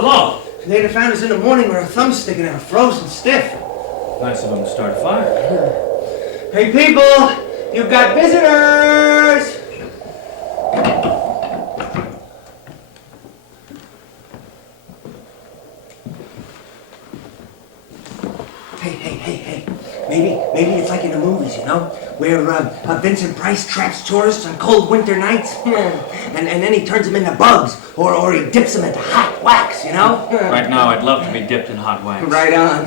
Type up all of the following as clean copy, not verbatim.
Hello. They'd have found us in the morning with our thumbs sticking out, frozen stiff. Nice of them to start a fire. Hey, people! You've got visitors! Hey. Maybe it's like in the movies, you know? Where Vincent Price traps tourists on cold winter nights. and then he turns them into bugs. Or he dips them into hot wax, you know? Right now, I'd love to be dipped in hot wax. Right on.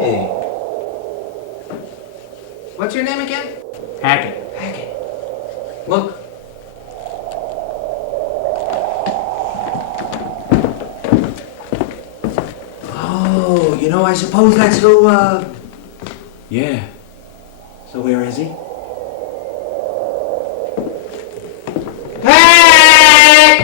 Hey. What's your name again? Hackett. Look. Oh, you know, I suppose that's who, Yeah. So where is he? Hey!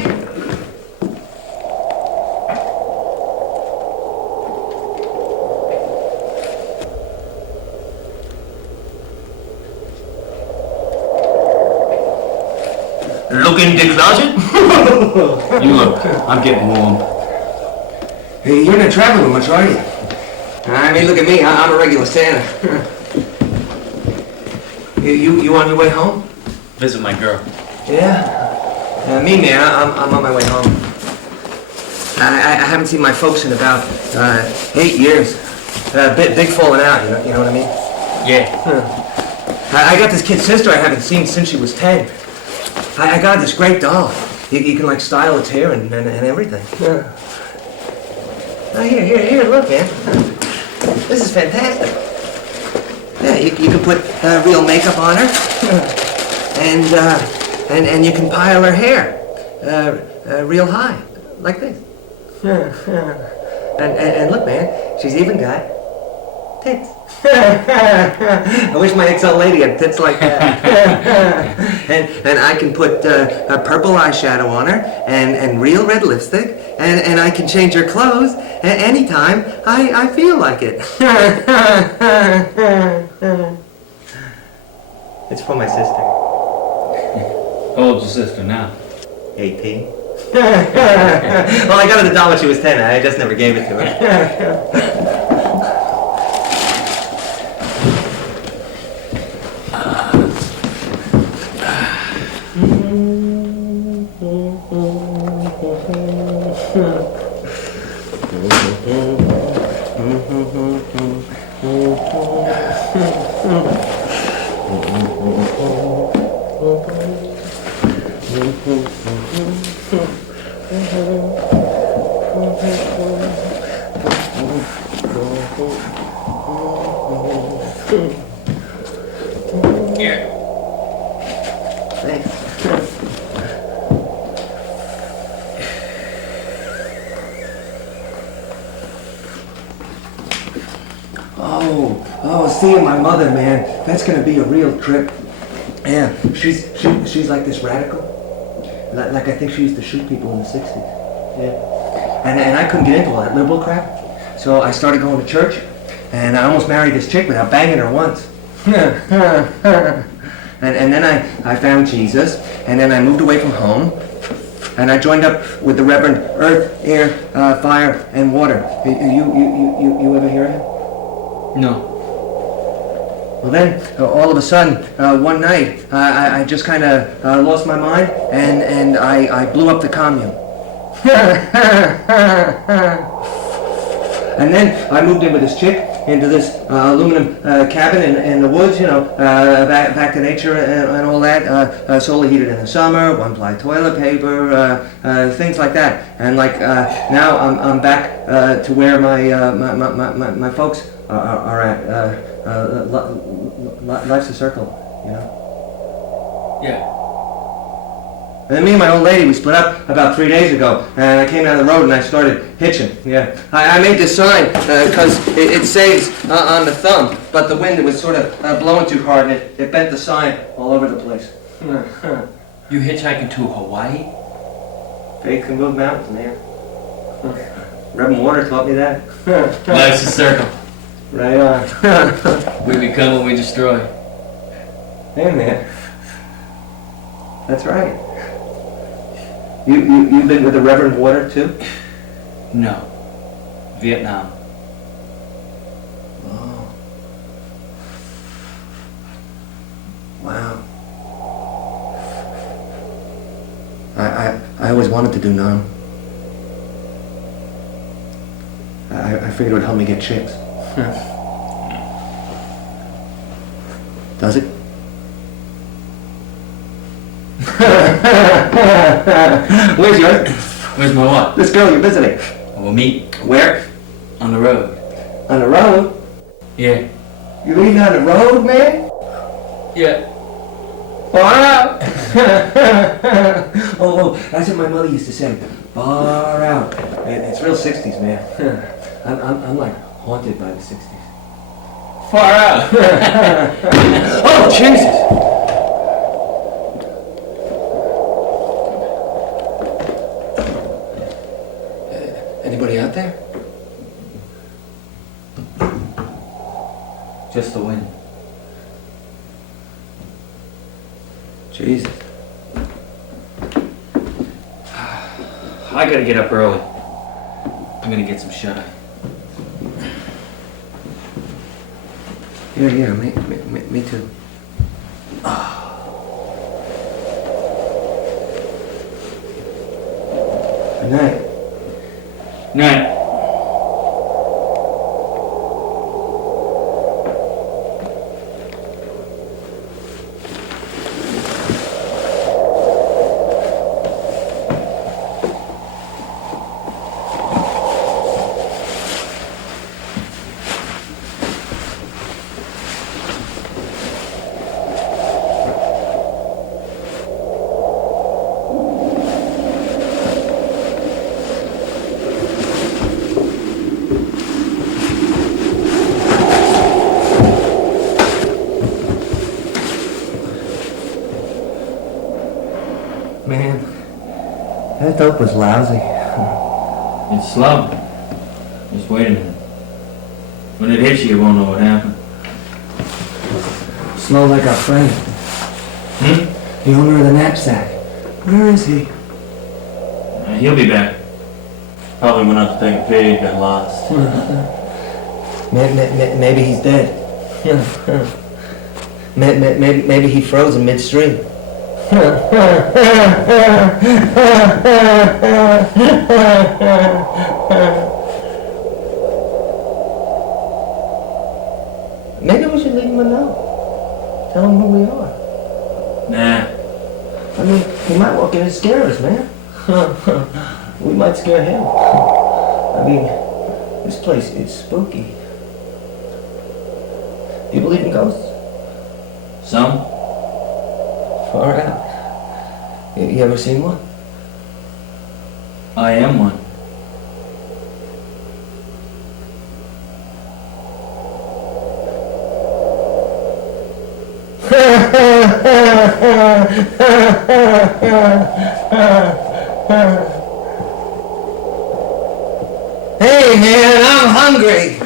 Look in the closet? You look. I'm getting warm. Hey, you're not traveling much, are you? I mean, look at me. I'm a regular Santa. You on your way home? Visit my girl. Yeah? Me, man, I'm on my way home. I haven't seen my folks in about 8 years. Big falling out, you know what I mean? Yeah. I got this kid's sister I haven't seen since she was 10. I got this great doll. You can, like, style its hair and everything. Here, look, man. This is fantastic. Yeah, you can put real makeup on her, and you can pile her hair real high, like this. And look, man, she's even got tits. I wish my ex-old lady had tits like that. and I can put a purple eyeshadow on her and real red lipstick, and I can change her clothes anytime I feel like it. It's for my sister. How old's your sister now? 18. Well, I got her the doll when she was 10. I just never gave it to her. Here. Thanks. Oh, seeing my mother, man, that's gonna be a real trip. Yeah, she's like this radical. Like I think she used to shoot people in the 60s. Yeah. And I couldn't get into all that liberal crap. So I started going to church, and I almost married this chick without banging her once. and then I found Jesus, and then I moved away from home, and I joined up with the Reverend Earth, Air, Fire, and Water. You ever hear of him? No. Well then, all of a sudden, one night, I just kind of lost my mind, and I blew up the commune. And then I moved in with this chick into this aluminum cabin in the woods, you know, back to nature and all that. Solar heated in the summer, one-ply toilet paper, things like that. And like now, I'm back to where my folks are at. Life's a circle, you know. Yeah. And then me and my old lady, we split up about 3 days ago, and I came down the road and I started hitching. Yeah, I made this sign because it saves on the thumb, but the wind was sort of blowing too hard, and it bent the sign all over the place. You hitchhiking to Hawaii? Faith can move mountains, man. Reverend Water taught me that. Life's a circle. Right on. We become what we destroy. Hey, man. That's right. You've been with the Reverend Water, too? No. Vietnam. Oh. Wow. I always wanted to do Nam. I figured it would help me get chicks. Does it? Where's yours? Where's my what? This girl you're visiting. We'll meet Where? on the road. On the road? Yeah. You leaving on the road, man? Yeah. Far out. Oh, that's what my mother used to say. Far out. It's real 60s, man. I'm like haunted by the 60s. Far out. Oh, Jesus! Anybody out there? Just the wind. Jesus. I gotta get up early. I'm gonna get some shut-eye. Yeah, me too. Good night. Night. Man, that dope was lousy. It's slow. Just wait a minute. When it hits you, you won't know what happened. Slow like our friend, the owner of the knapsack. Where is he? He'll be back. Probably went out to take a pee, got lost. Maybe he's dead. Maybe he froze in midstream. Maybe we should leave him a note. Tell him who we are. Nah. I mean, he might walk in and scare us, man. We might scare him. I mean, this place is spooky. You believe in ghosts? Some? Far out. You ever seen one? I am one. Hey man, I'm hungry.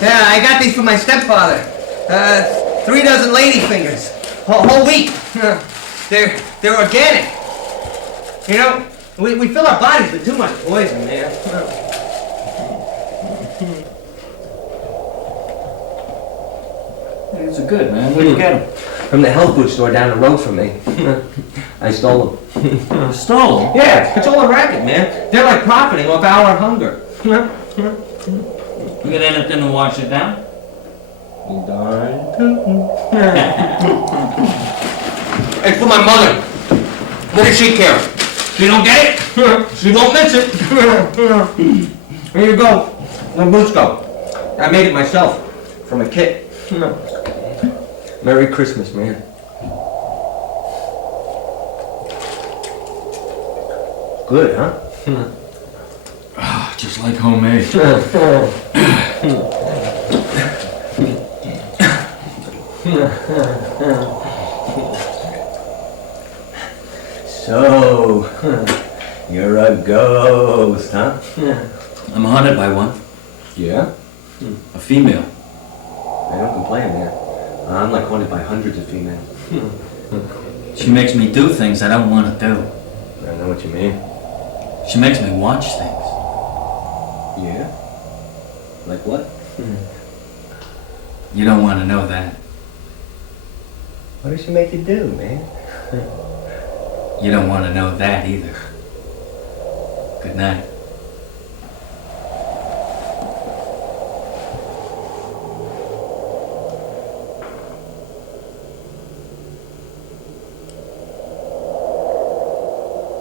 Yeah, I got these from my stepfather. 3 dozen lady fingers. Whole week. They're organic. You know, we fill our bodies with too much poison, man. These are good, man. Where'd you get them? From the health food store down the road from me. I stole them. Stole them? Yeah, it's all a racket, man. They're like profiting off our hunger. You got anything to wash it down? You darn tootin'. It's for my mother. What does she care? She don't get it. She won't miss it. Here you go. Lambrusco. I made it myself from a kit. Merry Christmas, man. Good, huh? Just like homemade. So, you're a ghost, huh? I'm haunted by one. Yeah? A female. I don't complain, man. I'm like haunted by hundreds of females. She makes me do things I don't want to do. I know what you mean. She makes me watch things. Yeah? Like what? You don't want to know that. What does she make you do, man? You don't want to know that either. Good night.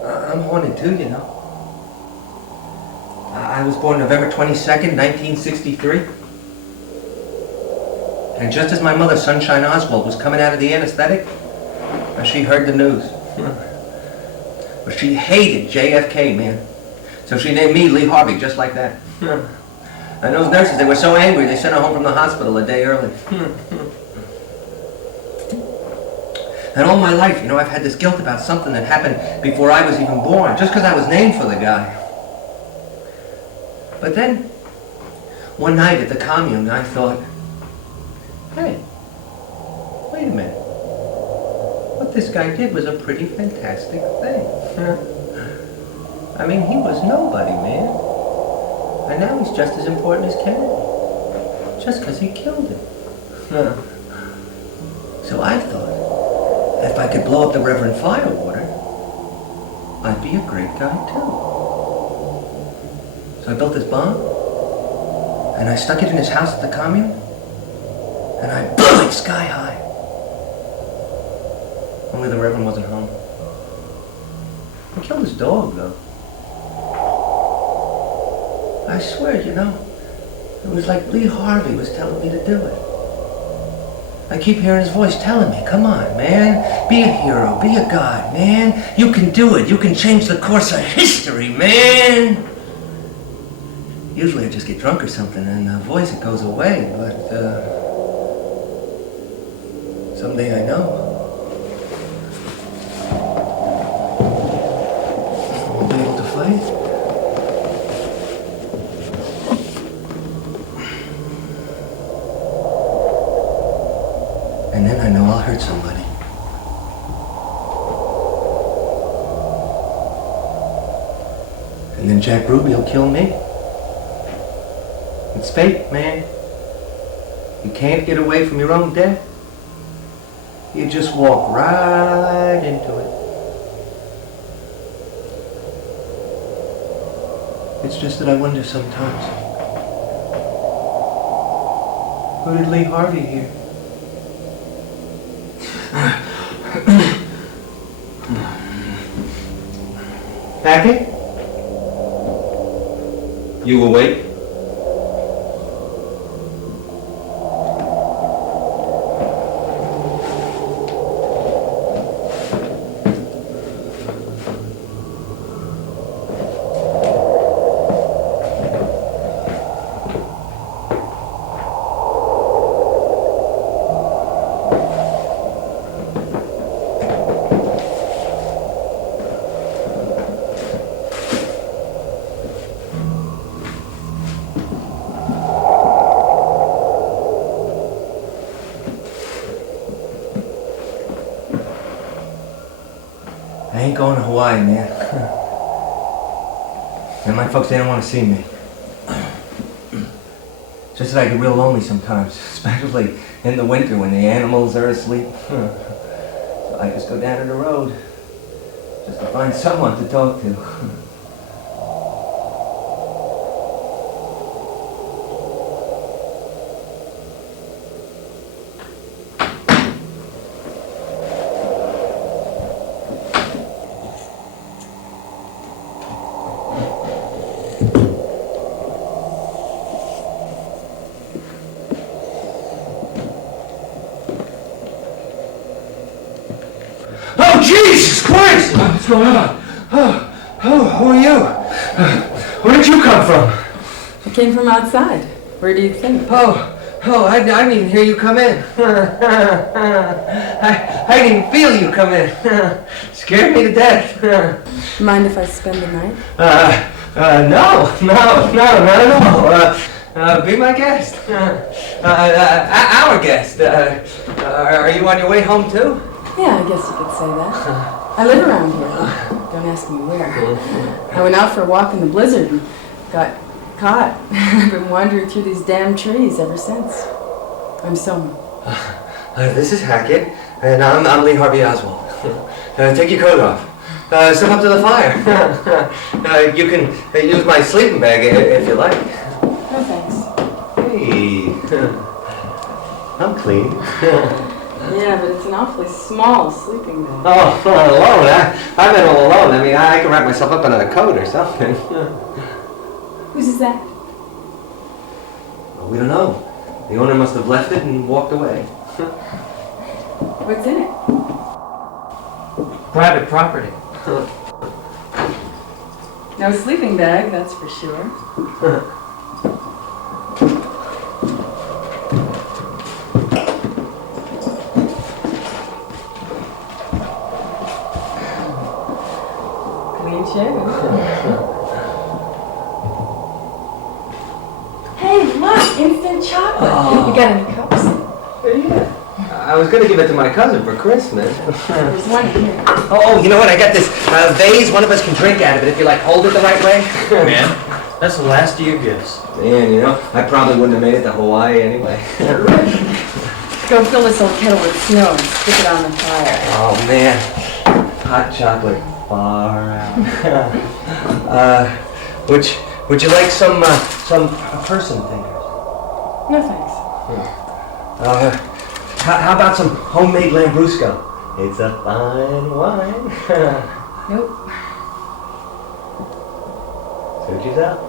I'm haunted too, you know. I was born November 22nd, 1963. And just as my mother, Sunshine Oswald, was coming out of the anesthetic, she heard the news. But she hated JFK, man. So she named me Lee Harvey, just like that. And those nurses, they were so angry, they sent her home from the hospital a day early. And all my life, you know, I've had this guilt about something that happened before I was even born, just because I was named for the guy. But then, one night at the commune, I thought, hey, wait a minute. What this guy did was a pretty fantastic thing. I mean, he was nobody, man. And now he's just as important as Kennedy. Just because he killed him. So I thought, if I could blow up the Reverend Firewater, I'd be a great guy too. So I built this bomb, and I stuck it in his house at the commune, and I blew it sky high. Only the Reverend wasn't home. I killed his dog, though. I swear, you know, it was like Lee Harvey was telling me to do it. I keep hearing his voice telling me, come on, man, be a hero, be a god, man. You can do it. You can change the course of history, man. Usually I just get drunk or something and the voice, it goes away, but someday I know. I'll be able to fight. And then I know I'll hurt somebody. And then Jack Ruby will kill me. It's fate, man. You can't get away from your own death. You just walk right into it. It's just that I wonder sometimes, who did Lee Harvey here? Hackett? You awake? I ain't going to Hawaii, man. And my folks, they don't want to see me. Just that I get real lonely sometimes, especially in the winter when the animals are asleep. So I just go down to the road, just to find someone to talk to. Oh, Jesus Christ! What's going on? Who are you? Where did you come from? I came from outside. Where do you think? I didn't even hear you come in. I didn't even feel you come in. Scared me to death. Mind if I spend the night? No, not at all. Be my guest. Our guest. Are you on your way home too? Yeah, I guess you could say that. I live around here. Don't ask me where. I went out for a walk in the blizzard and got caught. I've been wandering through these damn trees ever since. I'm Soma. This is Hackett, and I'm Lee Harvey Oswald. Take your coat off. Step up to the fire. You can use my sleeping bag if you like. No thanks. Hey, I'm clean. Yeah, but it's an awfully small sleeping bag. Oh, alone? I've been all alone. I mean, I can wrap myself up in a coat or something. Whose is that? Well, we don't know. The owner must have left it and walked away. What's in it? Private property. No sleeping bag, that's for sure. Clean shaven. Hey, look! Instant chocolate! Oh. You got any cups? Yeah. I was going to give it to my cousin for Christmas. There's one here. Oh, you know what? I got this vase. One of us can drink out of it if you, like, hold it the right way. Man, that's the last of your gifts. Man, you know, I probably wouldn't have made it to Hawaii anyway. Go fill this old kettle with snow and stick it on the fire. Oh, man. Hot chocolate. Far out. Would you like some person fingers? No thanks. How about some homemade Lambrusco? It's a fine wine. Nope. Suit yourself.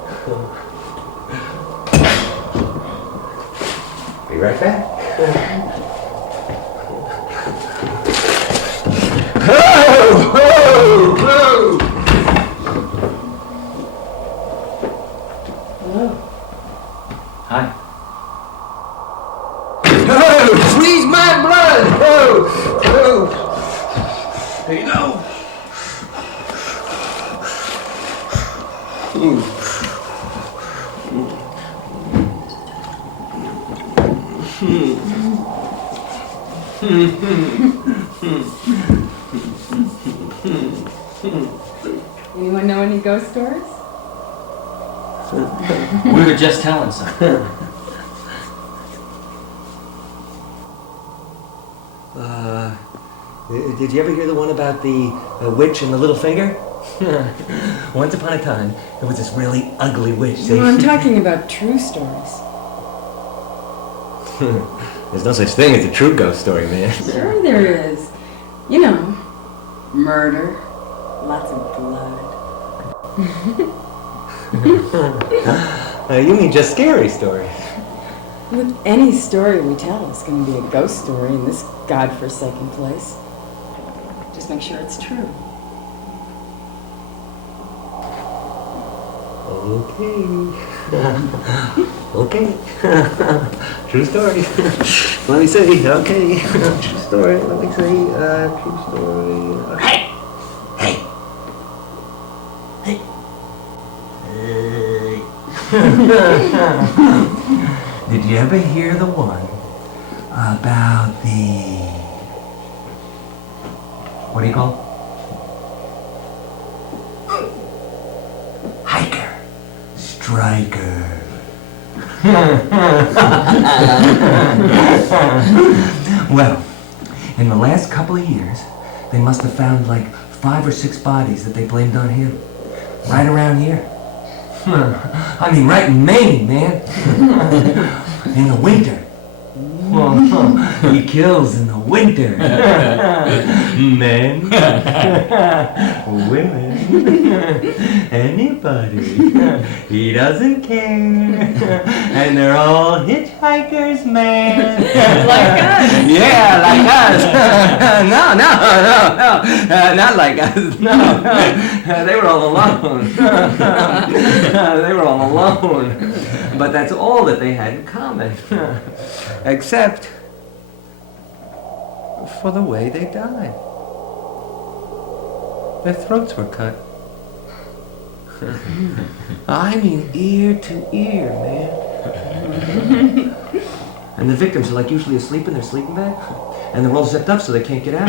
Be right back. Hello. Hi. Freeze my blood! There you go. Anyone know any ghost stories? We were just telling some. Did you ever hear the one about the witch and the little finger? Once upon a time, there was this really ugly witch. No, I'm talking about true stories. There's no such thing as a true ghost story, man. Sure there is. You know, murder, lots of blood. You mean just scary stories? Look, any story we tell is going to be a ghost story in this godforsaken place. Just make sure it's true. Okay. Okay. True story. Let me see. Okay. True story. Let me see. True story. Hey! Hey! Did you ever hear the one about the... What do you call it? Hiker. Striker. Well, in the last couple of years, they must have found like 5 or 6 bodies that they blamed on him. Right around here. I mean, right in Maine, man. In the winter. He kills in the winter. Men, women, anybody. He doesn't care. And they're all hitchhikers, man. Like us? Yeah, like us. No, not like us. No. They were all alone. They were all alone. But that's all that they had in common. Except for the way they died. Their throats were cut. I mean ear to ear, man. And the victims are like usually asleep in their sleeping bag. And they're all zipped up so they can't get out.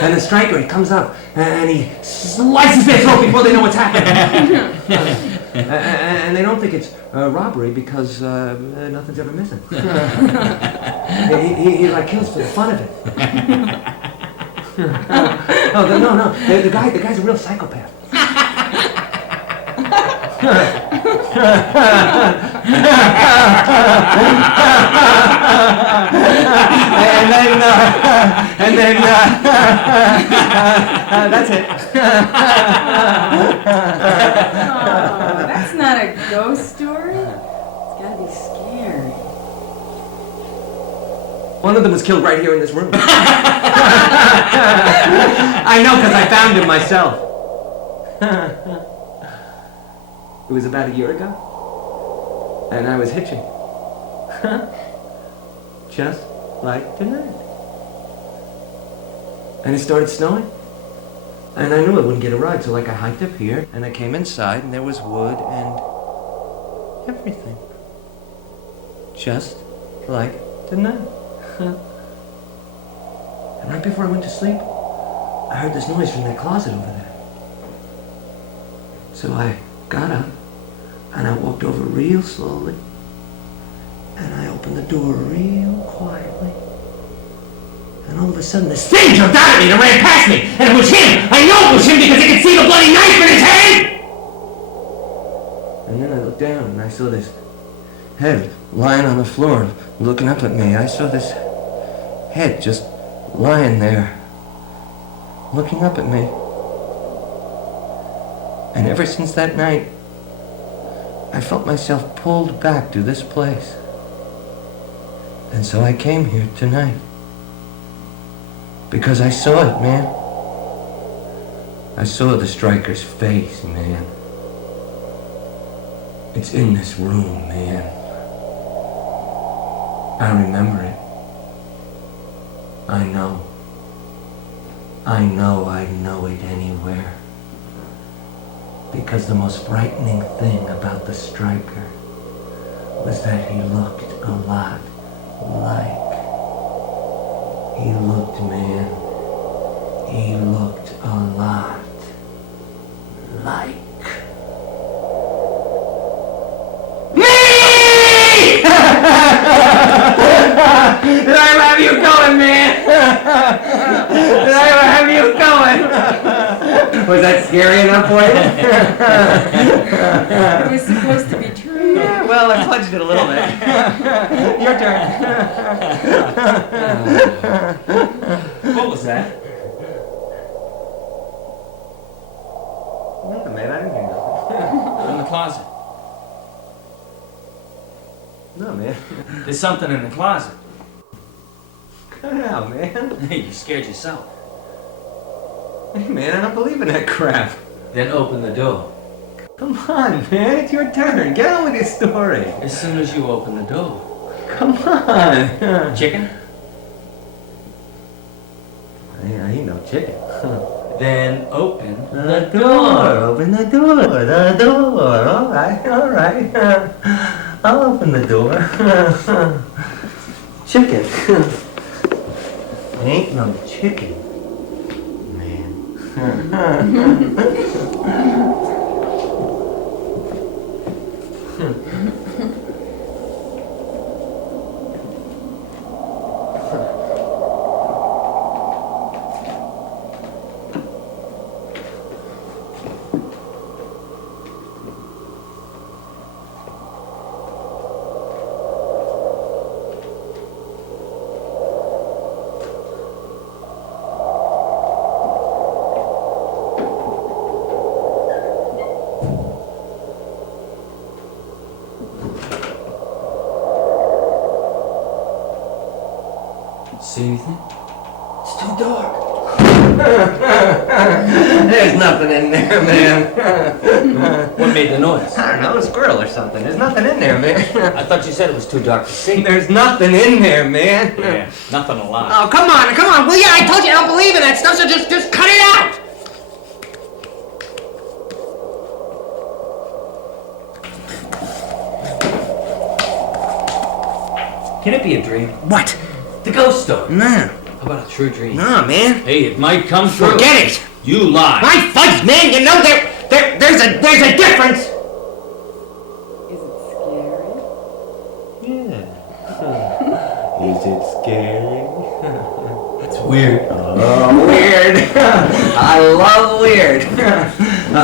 And the striker, he comes up and he slices their throat before they know what's happening. And they don't think it's robbery because nothing's ever missing. He like kills for the fun of it. No. The guy's a real psychopath. and then that's it. Oh, that's not a ghost story. It's gotta be scary. One of them was killed right here in this room. I know, because I found him myself. It was about a year ago, and I was hitching. Just like tonight. And it started snowing. And I knew I wouldn't get a ride, so like I hiked up here, and I came inside, and there was wood and everything. Just like tonight. And right before I went to sleep, I heard this noise from that closet over there. So I got up, and I walked over real slowly, and I opened the door real quietly. And all of a sudden, this thing jumped out at me and ran past me, and it was him! I know it was him because I could see the bloody knife in his hand! And then I looked down, and I saw this head lying on the floor, looking up at me. I saw this head just lying there, looking up at me. And ever since that night, I felt myself pulled back to this place. And so I came here tonight. Because I saw it, man. I saw the striker's face, man. It's in this room, man. I remember it. I know. I know it anywhere. Because the most frightening thing about the striker was that he looked a lot like. He looked, man. He looked a lot like me! Did I ever have you going, man? Did I ever have you going? Was that scary enough for you? It was supposed to be true. Yeah, well, I fudged it a little bit. Your turn. What was that? Nothing, man. I didn't hear nothing. In the closet. No, man. There's something in the closet. Cut it out, man. Hey, you scared yourself. Hey, man, I don't believe in that crap. Then open the door. Come on, man. It's your turn. Get on with your story. As soon as you open the door. Come on. Chicken? I ain't no chicken. Then open The door. Open the door. The door. All right. I'll open the door. Chicken. Ain't no chicken, man. See anything? It's too dark. There's nothing in there, man. What made the noise? I don't know, a squirrel or something. There's nothing in there, man. I thought you said it was too dark to see. There's nothing in there, man. Yeah, nothing alive. Oh, come on. Well, yeah, I told you I don't believe in that stuff, so just cut it out. Can it be a dream? What? The ghost story. Nah. How about a true dream? Nah, man. Hey, it might come true. Forget it. You lie. My fudge, man. You know there's a difference. Is it scary? Yeah. Is it scary? It's weird. Oh, weird. I love weird.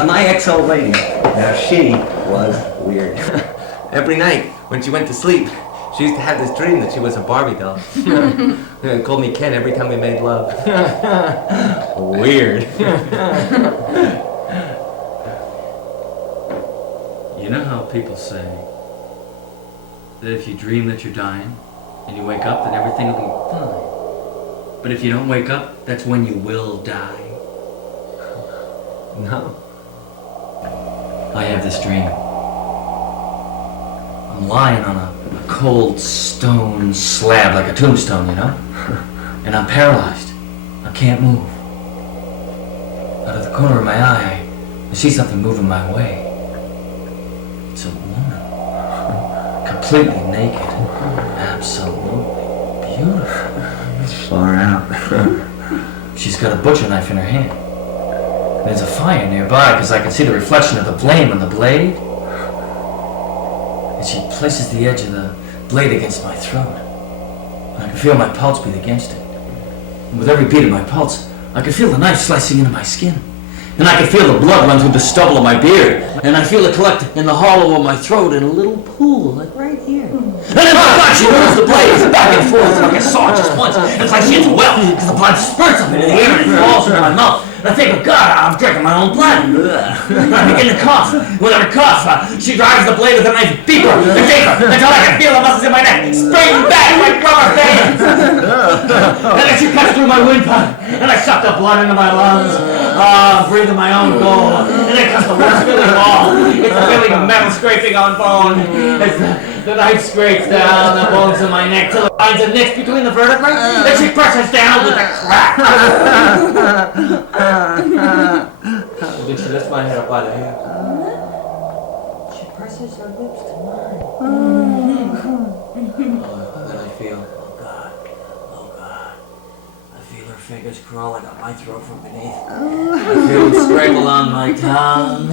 My ex-old lady, now she was weird. Every night when she went to sleep, she used to have this dream that she was a Barbie doll. Called me Ken every time we made love. Weird. You know how people say that if you dream that you're dying and you wake up, then everything will be fine. But if you don't wake up, that's when you will die. No. I have this dream. I'm lying on a cold stone slab, like a tombstone, you know? And I'm paralyzed. I can't move. Out of the corner of my eye, I see something moving my way. It's a woman. Completely naked. Absolutely beautiful. Far out. She's got a butcher knife in her hand. There's a fire nearby because I can see the reflection of the flame on the blade. And she places the edge of the blade against my throat. And I can feel my pulse beat against it. And with every beat of my pulse, I can feel the knife slicing into my skin. And I can feel the blood run through the stubble of my beard. And I feel it collect in the hollow of my throat in a little pool, like right here. And then my God, she moves the blade back and forth like a saw just once. It's like she hits a well, because the blood spurts up into the air and it falls into my mouth. And I think, oh God, I'm drinking my own blood. I begin to cough. With every cough, she drives the blade with a knife deeper and deeper until I can feel the muscles in my neck spring back like rubber bands. And then she cuts through my windpipe, and I suck the blood into my lungs. Breathing my own gold. And then comes the worst feeling of all. It's the feeling of metal scraping on bone. As the knife scrapes down the bones of my neck till it finds a niche between the vertebrae. Then she presses down with a crack. Then she lifts my head up by the hair. She presses her lips to mine. Then I feel, oh God. I feel her fingers crawling up my throat from beneath. I feel them scrape along my tongue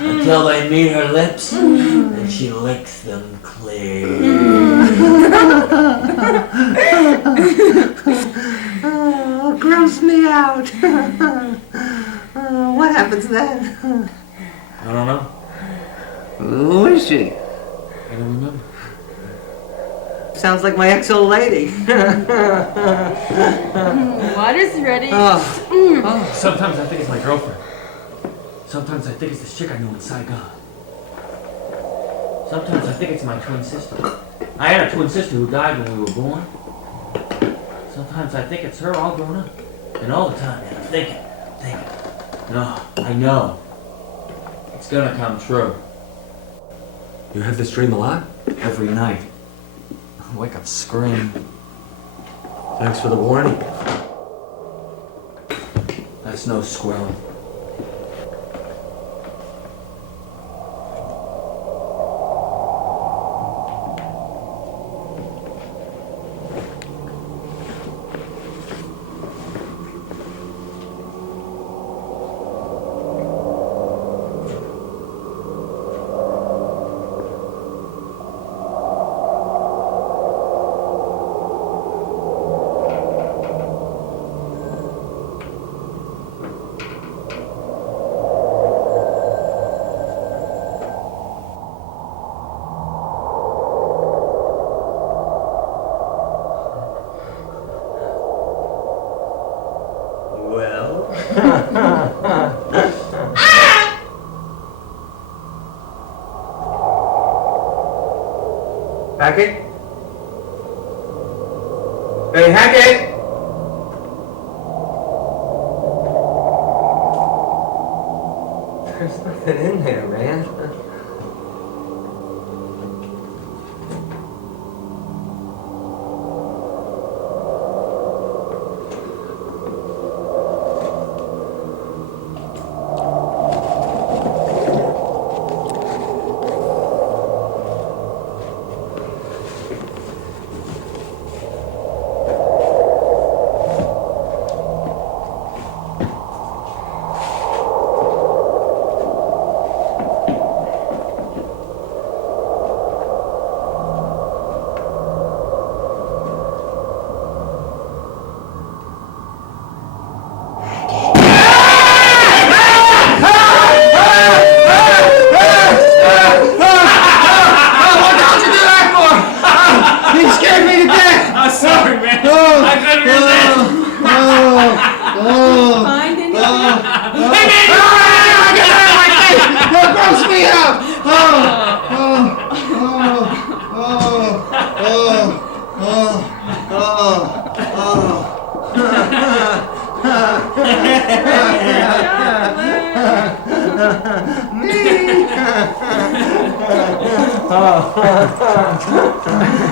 until they meet her lips, and she licks them clear. Gross me out. What happens then? I don't know. Who is she? I don't remember. Sounds like my ex-old lady. Water's ready. Sometimes I think it's my girlfriend. Sometimes I think it's this chick I knew in Saigon. Sometimes I think it's my twin sister. I had a twin sister who died when we were born. Sometimes I think it's her all grown up. And all the time, man, I'm thinking. No, I know. It's gonna come true. You have this dream a lot? Every night. I wake up screaming. Thanks for the warning. That's no squirrel. Hackett? Hey, Hackett! There's nothing in there, man.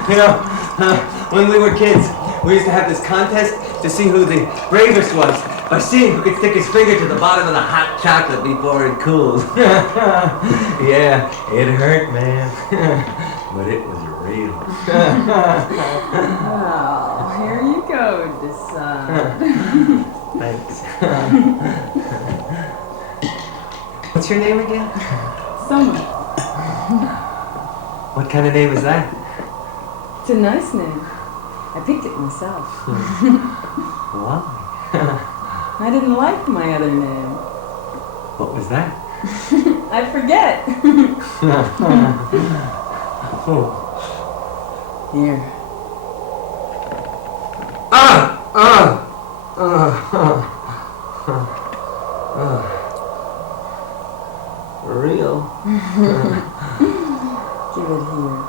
You know, when we were kids, we used to have this contest to see who the bravest was by seeing who could stick his finger to the bottom of the hot chocolate before it cooled. Yeah, it hurt, man. But it was real. Oh, here you go, decide. Thanks. What's your name again? Summer. What kind of name is that? It's a nice name. I picked it myself. Why? I didn't like my other name. What was that? I forget. Oh. Here. Real? Give it here.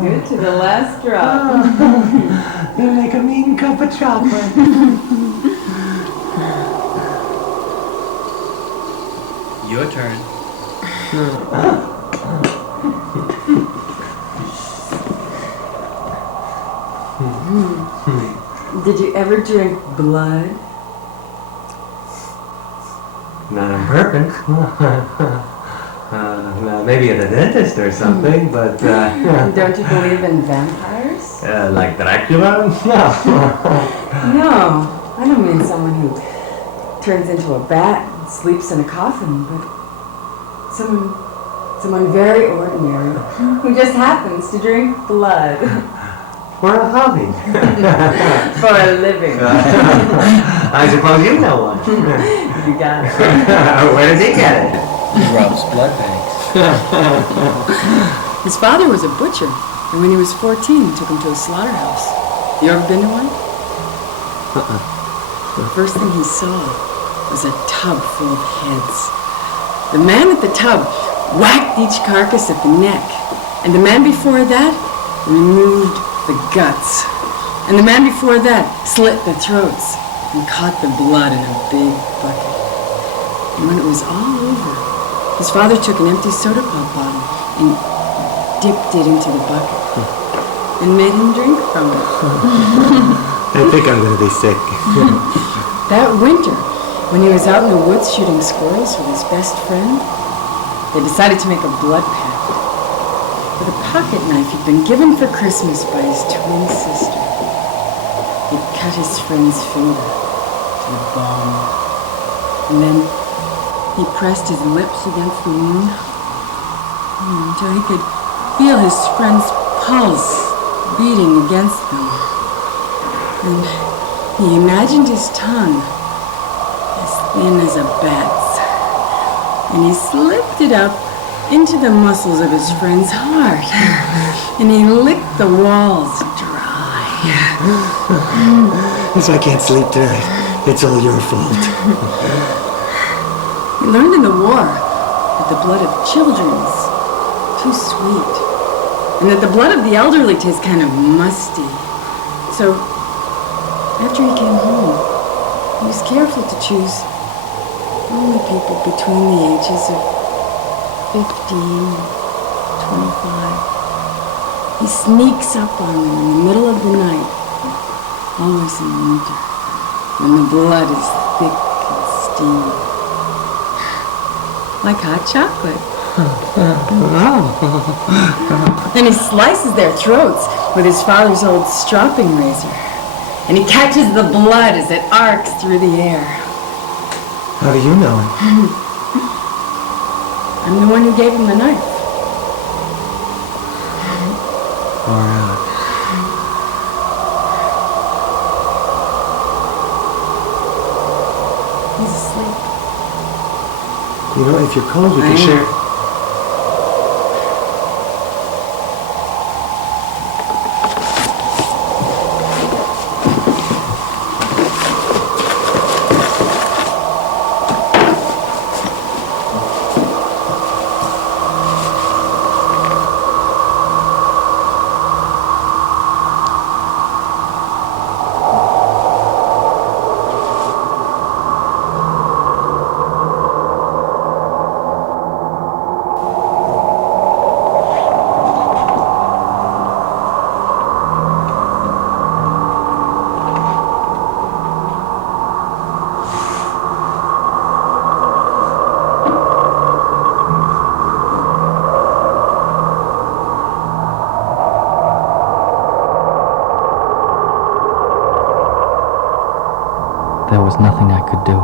Good to the last drop. You make a mean cup of chocolate. Your turn. Did you ever drink blood? Not on purpose. No, maybe at a dentist or something, but Don't you believe in vampires? like Dracula? No. No, I don't mean someone who turns into a bat and sleeps in a coffin, but someone very ordinary who just happens to drink blood For a hobby. for a living. I suppose you know one. You got it. Where does he get it? He robs blood banks. His father was a butcher, and when he was 14, took him to a slaughterhouse. You ever been to one? The first thing he saw was a tub full of heads. The man at the tub whacked each carcass at the neck, and the man before that removed the guts, and the man before that slit the throats and caught the blood in a big bucket. And when it was all over, his father took an empty soda pop bottle and dipped it into the bucket and made him drink from it. I think I'm gonna be sick. That winter, when he was out in the woods shooting squirrels with his best friend, they decided to make a blood pact with a pocket knife he'd been given for Christmas by his twin sister. He cut his friend's finger to the bone, and then he pressed his lips against the wound until he could feel his friend's pulse beating against them. And he imagined his tongue as thin as a bat's, and he slipped it up into the muscles of his friend's heart, and he licked the walls dry. So I can't sleep tonight. It's all your fault. He learned in the war that the blood of children is too sweet, and that the blood of the elderly tastes kind of musty. So, after he came home, he was careful to choose only people between the ages of 15 and 25. He sneaks up on them in the middle of the night, always in winter, when the blood is thick and steamy. Like hot chocolate. And he slices their throats with his father's old stropping razor. And he catches the blood as it arcs through the air. How do you know it? I'm the one who gave him the knife. Far out. He's asleep. You know, if you're cold, we can share. nothing I could do.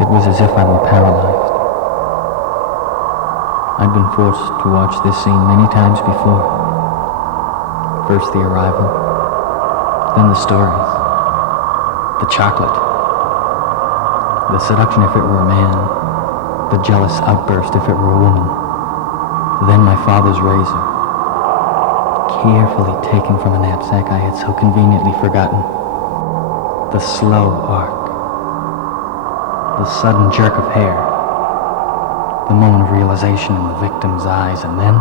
It was as if I were paralyzed. I'd been forced to watch this scene many times before. First the arrival, then the stories, the chocolate, the seduction if it were a man, the jealous outburst if it were a woman, then my father's razor, carefully taken from a knapsack I had so conveniently forgotten, the slow arc, the sudden jerk of hair, the moment of realization in the victim's eyes, and then...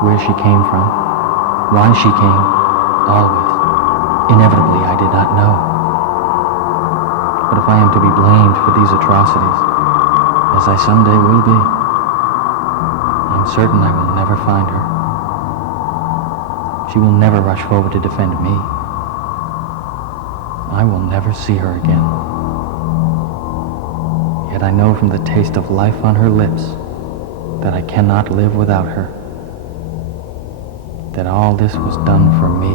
Where she came from, why she came, always, inevitably I did not know. But if I am to be blamed for these atrocities, as I someday will be, I'm certain I will never find her. She will never rush forward to defend me. I will never see her again. Yet I know from the taste of life on her lips that I cannot live without her. That all this was done for me.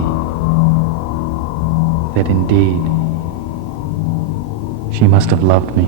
That indeed, she must have loved me.